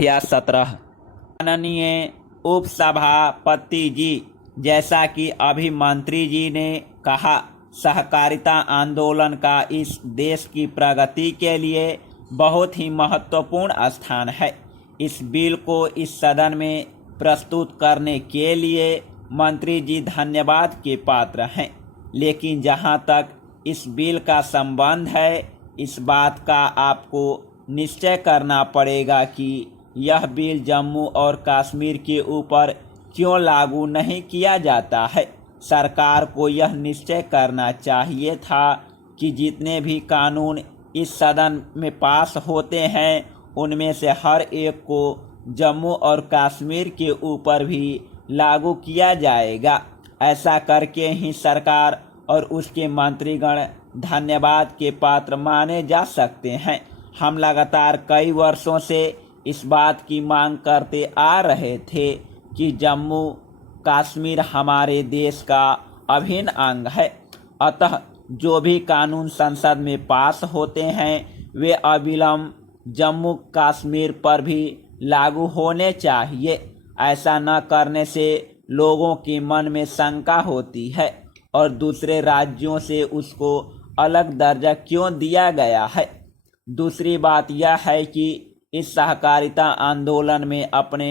17। माननीय उपसभापति जी, जैसा कि अभी मंत्री जी ने कहा, सहकारिता आंदोलन का इस देश की प्रगति के लिए बहुत ही महत्वपूर्ण स्थान है। इस बिल को इस सदन में प्रस्तुत करने के लिए मंत्री जी धन्यवाद के पात्र हैं। लेकिन जहां तक इस बिल का संबंध है, इस बात का आपको निश्चय करना पड़ेगा कि यह बिल जम्मू और कश्मीर के ऊपर क्यों लागू नहीं किया जाता है। सरकार को यह निश्चय करना चाहिए था कि जितने भी कानून इस सदन में पास होते हैं, उनमें से हर एक को जम्मू और कश्मीर के ऊपर भी लागू किया जाएगा। ऐसा करके ही सरकार और उसके मंत्रीगण धन्यवाद के पात्र माने जा सकते हैं। हम लगातार कई वर्षों से इस बात की मांग करते आ रहे थे कि जम्मू कश्मीर हमारे देश का अभिन्न अंग है। अतः जो भी कानून संसद में पास होते हैं, वे अविलंब जम्मू कश्मीर पर भी लागू होने चाहिए। ऐसा न करने से लोगों के मन में शंका होती है और दूसरे राज्यों से उसको अलग दर्जा क्यों दिया गया है। दूसरी बात यह है कि इस सहकारिता आंदोलन में अपने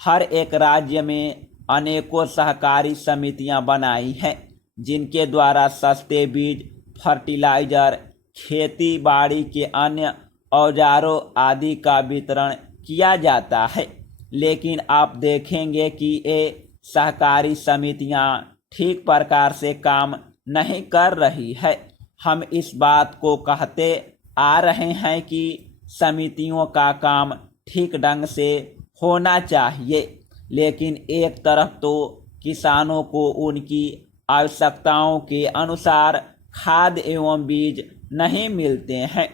हर एक राज्य में अनेकों सहकारी समितियां बनाई हैं, जिनके द्वारा सस्ते बीज, फर्टिलाइजर, खेती बाड़ी के अन्य औजारों आदि का वितरण किया जाता है। लेकिन आप देखेंगे कि ये सहकारी समितियां ठीक प्रकार से काम नहीं कर रही है। हम इस बात को कहते आ रहे हैं कि समितियों का काम ठीक ढंग से होना चाहिए, लेकिन एक तरफ तो किसानों को उनकी आवश्यकताओं के अनुसार खाद एवं बीज नहीं मिलते हैं,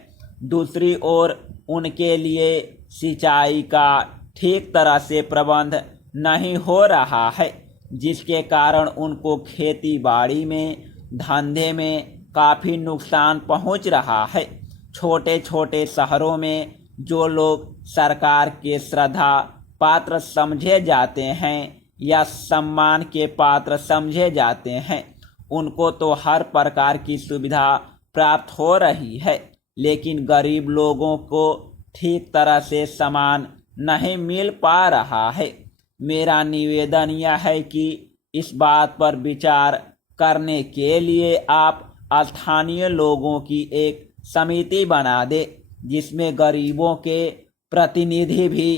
दूसरी ओर उनके लिए सिंचाई का ठीक तरह से प्रबंध नहीं हो रहा है, जिसके कारण उनको खेती बाड़ी में, धंधे में काफ़ी नुकसान पहुंच रहा है। छोटे छोटे शहरों में जो लोग सरकार के श्रद्धा पात्र समझे जाते हैं या सम्मान के पात्र समझे जाते हैं, उनको तो हर प्रकार की सुविधा प्राप्त हो रही है, लेकिन गरीब लोगों को ठीक तरह से सामान नहीं मिल पा रहा है। मेरा निवेदन यह है कि इस बात पर विचार करने के लिए आप स्थानीय लोगों की एक समिति बना दे, जिसमें गरीबों के प्रतिनिधि भी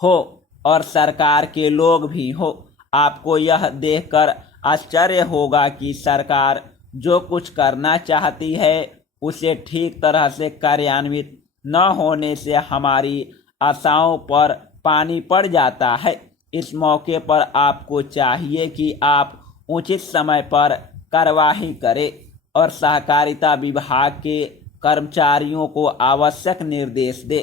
हो और सरकार के लोग भी हो। आपको यह देखकर आश्चर्य होगा कि सरकार जो कुछ करना चाहती है, उसे ठीक तरह से कार्यान्वित न होने से हमारी आशाओं पर पानी पड़ जाता है। इस मौके पर आपको चाहिए कि आप उचित समय पर कार्यवाही करें और सहकारिता विभाग के कर्मचारियों को आवश्यक निर्देश दे।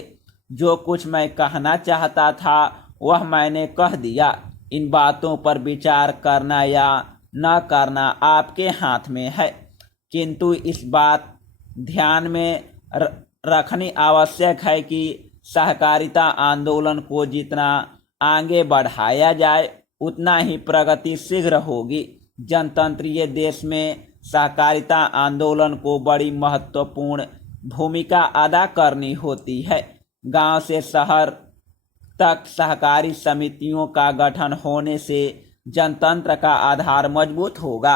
जो कुछ मैं कहना चाहता था वह मैंने कह दिया। इन बातों पर विचार करना या न करना आपके हाथ में है, किंतु इस बात ध्यान में रखनी आवश्यक है कि सहकारिता आंदोलन को जितना आगे बढ़ाया जाए, उतना ही प्रगति शीघ्र होगी। जनतंत्रीय देश में सहकारिता आंदोलन को बड़ी महत्वपूर्ण भूमिका अदा करनी होती है। गांव से शहर तक सहकारी समितियों का गठन होने से जनतंत्र का आधार मजबूत होगा।